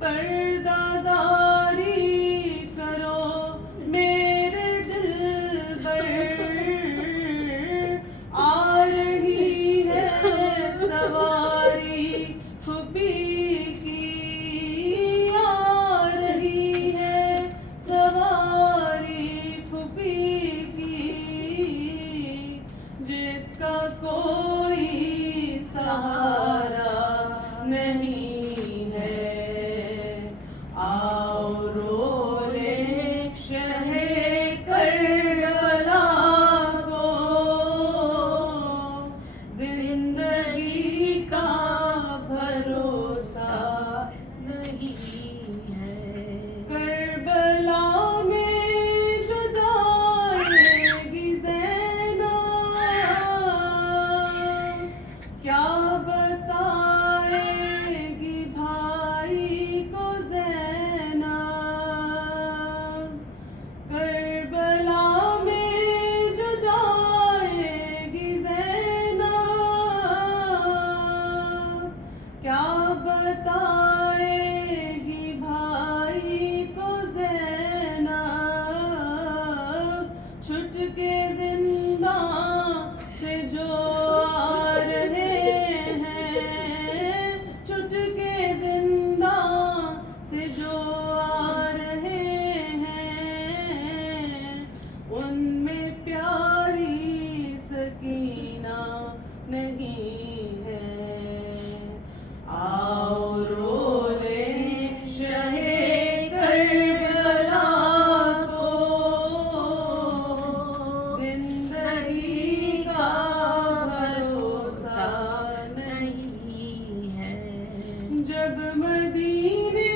پردہ داری کرو میرے دل بر، آ رہی ہے سواری پھوپھی کی، آ رہی ہے سواری پھوپھی کی، جس کا کوئی سہارا نہیں ہے، آؤ رو لیں شہ کربلا کو، زندگی کا بھروسہ نہیں ہے۔ کربلا میں جو جائے گی زینب، کیا بتائے گی بھائی کو زینب، کربلا میں جو جائے گی زینب، کیا بتائے گی بھائی کو زینب، چھٹ کے زنداں سے جو آ رہے ہیں، چھٹ کے زنداں سے جو آ رہے ہیں، ان میں پیاری سکینہ نہیں ہے، آؤ رو لیں شہ کربلا کو، زندگی کا بھروسہ نہیں ہے۔ جب مدینے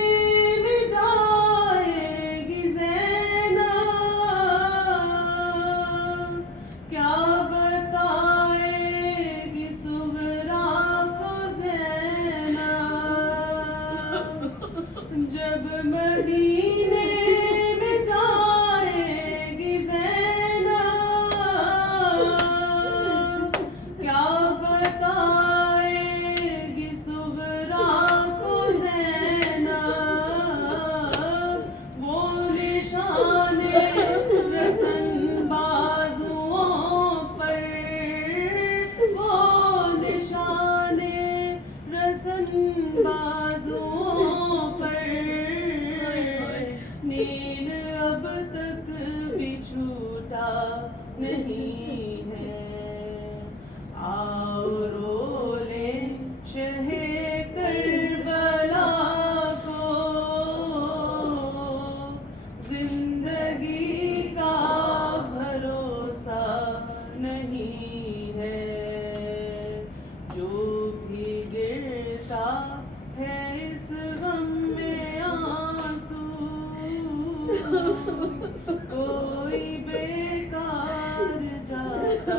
میں جائے گی زینب، کیا بتائے گی صغرا کو زینب، جب مدینے میں جائے گی زینب، کیا بتائے گی صغرا کو زینب، وہ نشان رسن بازوؤں پر، وہ نشان رسن بازوؤں پر، نیل اب تک بھی چھوٹا نہیں ہے، آؤ رو لیں شہ کربلا کو، زندگی کا بھروسہ نہیں ہے، جو بھی گرتا ہے اس غم میں آنسو، کوئی بیکار جاتا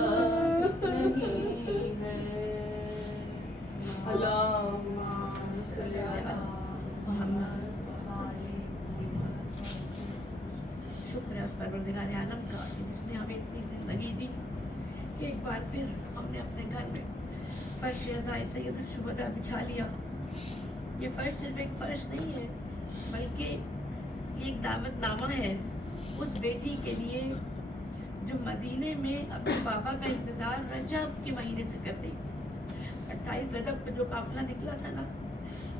نہیں ہے۔ اللہم صلی علی محمد۔ شکر ہے اس پروردگار عالم کا جس نے ہمیں اتنی زندگی دی کہ ایک بار پھر ہم نے اپنے گھر میں فرش عزائے سید الشہداء بچھا لیا۔ یہ فرش صرف ایک فرش نہیں ہے بلکہ یہ ایک دعوت نامہ ہے اس بیٹی کے لیے جو مدینے میں اپنے بابا کا انتظار رجب کے مہینے سے کر رہی تھی۔ 28 رجب کو جو قافلہ نکلا تھا نا،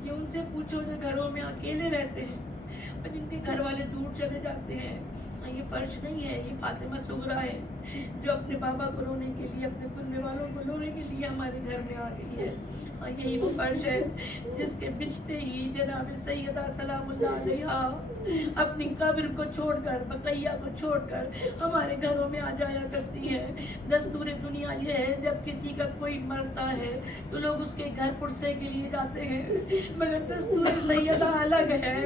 یہ ان سے پوچھو جو گھروں میں اکیلے رہتے ہیں اور جن کے گھر والے دور چلے جاتے ہیں، یہ فرش نہیں ہے، یہ فاطمہ صغریٰ ہے جو اپنے بابا کو رونے کے لیے، اپنے کنبے والوں کو رونے کے لیے ہمارے گھر میں آ گئی ہے۔ اور یہی وہ فرش ہے جس کے بچتے ہی جناب سیدہ سلام اللہ علیہا اپنی قبر کو چھوڑ کر، بقیہ کو چھوڑ کر ہمارے گھروں میں آ جایا کرتی ہے۔ دستور دنیا یہ ہے جب کسی کا کوئی مرتا ہے تو لوگ اس کے گھر پرسے کے لیے جاتے ہیں، مگر دستور سیدہ الگ ہے،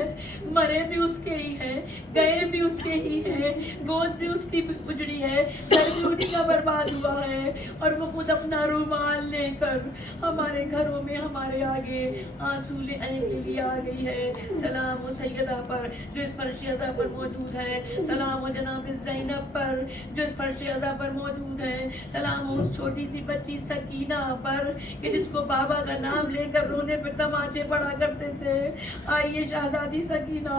مرے بھی اس کے ہی ہیں، گئے بھی اس کے ہی ہیں۔ ہیں, گود بھی اس کی اجڑی ہے, گھر بھی انہیں کا برباد ہوا ہے, اور وہ خود اپنا رومال لے کر ہمارے گھروں میں ہمارے آگے آنسو لینے کے لیے آ گئی ہے. سلام و سیدہ پر جو اس فرش عزا پر موجود ہے, سلام و جناب زینب پر جو اس فرش عزا پر موجود ہے, سلام و اس چھوٹی سی بچی سکینہ پر کہ جس کو بابا کا نام لے کر رونے پہ تماچے پڑا کرتے تھے. آئیے شہزادی سکینہ,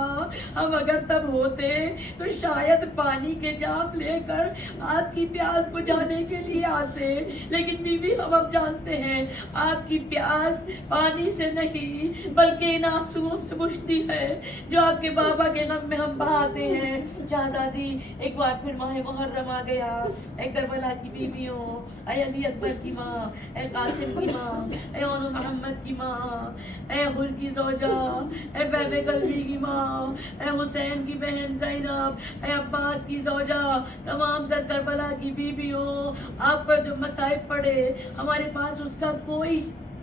ہم اگر تب ہوتے تو شاید پانی کے جام لے کر آپ کی پیاس بجھانے کے لیے آتے, لیکن بی بی ہم اب جانتے ہیں آپ کی پیاس پانی سے نہیں بلکہ ان آنسوؤں سے بجھتی ہے جو آپ کے بابا کے غم میں ہم بہاتے ہیں. شہزادی ایک بار پھر ماہ محرم آ گیا. اے کربلا کی بیویوں, اے علی اکبر کی ماں, اے قاسم کی ماں, اے اونو محمد کی ماں, اے حر کی زوجہ, اے بہب قلبی کی ماں, اے حسین کی بہن زینب, اے عباس کی زوجہ, تمام در کربلا کی بیویوں, آپ پر جو مصائب پڑے ہمارے پاس اس کا کوئی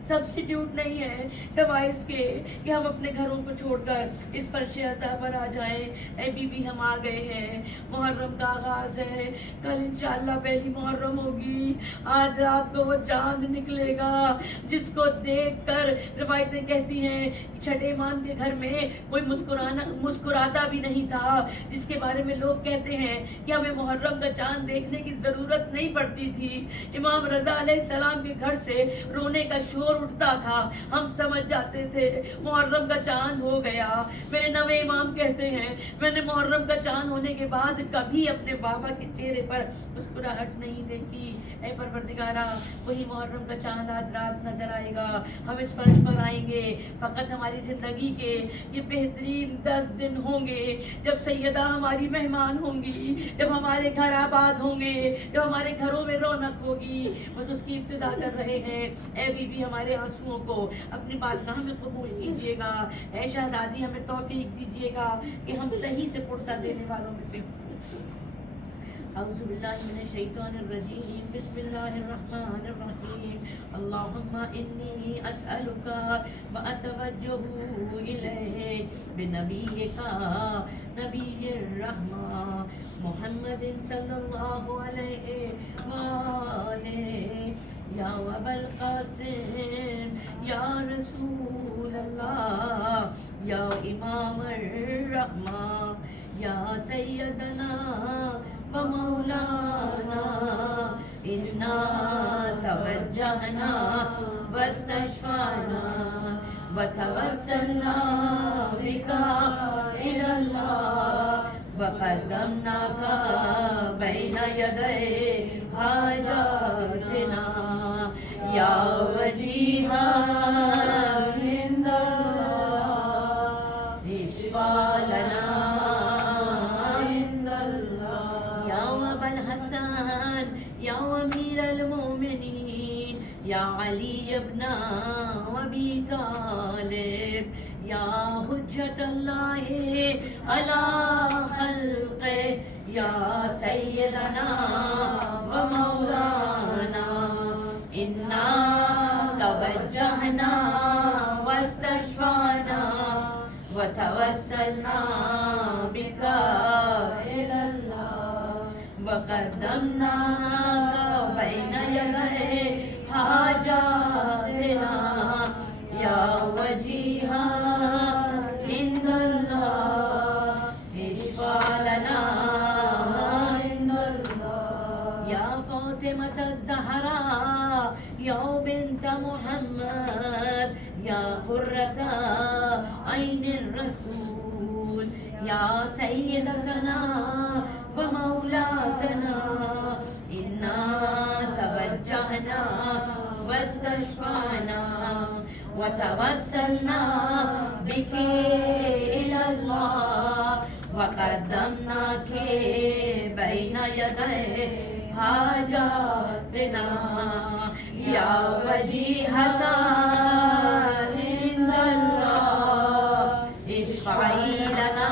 سبسٹیوٹ نہیں ہے سوائے اس کے کہ ہم اپنے گھروں کو چھوڑ کر اس فرش عزا پر آ جائیں. اے بی بی ہم آ گئے ہیں, محرم کا آغاز ہے, کل انشاءاللہ پہلی محرم ہوگی. آج رات کو وہ چاند نکلے گا جس کو دیکھ کر روایتیں کہتی ہیں چھٹے مان کے گھر میں کوئی مسکراتا بھی نہیں تھا, جس کے بارے میں لوگ کہتے ہیں کہ ہمیں محرم کا چاند دیکھنے کی ضرورت نہیں پڑتی تھی. امام رضا علیہ السلام کے گھر سے رونے کا شور اٹھتا تھا, ہم سمجھ جاتے تھے محرم کا چاند ہو گیا. میرے نوے امام کہتے ہیں میں نے محرم کا چاند ہونے کے بعد کبھی اپنے بابا کے چہرے پر مسکراہٹ نہیں دیکھی. اے پروردگارا, وہی محرم کا چاند آج رات نظر آئے گا, ہم اس فرش پر آئیں گے. فقط ہماری زندگی کے یہ بہترین 10 دن ہوں گے جب سیدہ ہماری مہمان ہوں گی, جب ہمارے گھر آباد ہوں گے, جب ہمارے گھروں میں رونق ہوگی. بس اس کی ابتدا کر رہے ہیں. اے بی بی ہمارے آنسوؤں کو اپنی بارگاہ میں قبول کیجیے گا. اے شہزادی ہمیں توفیق دیجیے گا کہ ہم صحیح سے پرسہ دینے والوں میں سے. اعوذ باللہ من الشیطان الرجیم, بسم اللہ الرحمن الرحیم. اللہم انی اسألک واتوجہ الیک بنبیک نبی الرحمہ محمد صلی اللہ علیہ وآلہ, یا ابا القاسم, یا رسول اللہ, یا امام الرحمہ, یا سیدنا و مولانا, انا توجہنا واستشفعنا وتوسلنا بکا الی اللہ وقدمناک بین یدی حاجاتنا, یا وجیہا عند اللہ اشفع لنا عند اللہ, یا ابا الحسن, یا امیر المومنین, یا علی ابن ابی طالب, یا حجت اللہ علی خلقہ, یا سیدنا و مولانا, انا توجہنا واستشفعنا وتوسلنا بکا الی اللہ وقدمناک بین یدی حاجاتنا, یا وجیہا عند اللہ اشفع لنا عند اللہ, یا فاطمة الزہرا, یا بنت محمد, یا قرۃ عین الرسول, یا سیدتنا و مولاتنا, انا توجہنا واستشفعنا وتوسلنا بک الی اللہ وقدمناک بین یدی حاجاتنا, یا وجیہۃ عند اللہ اشفعی لنا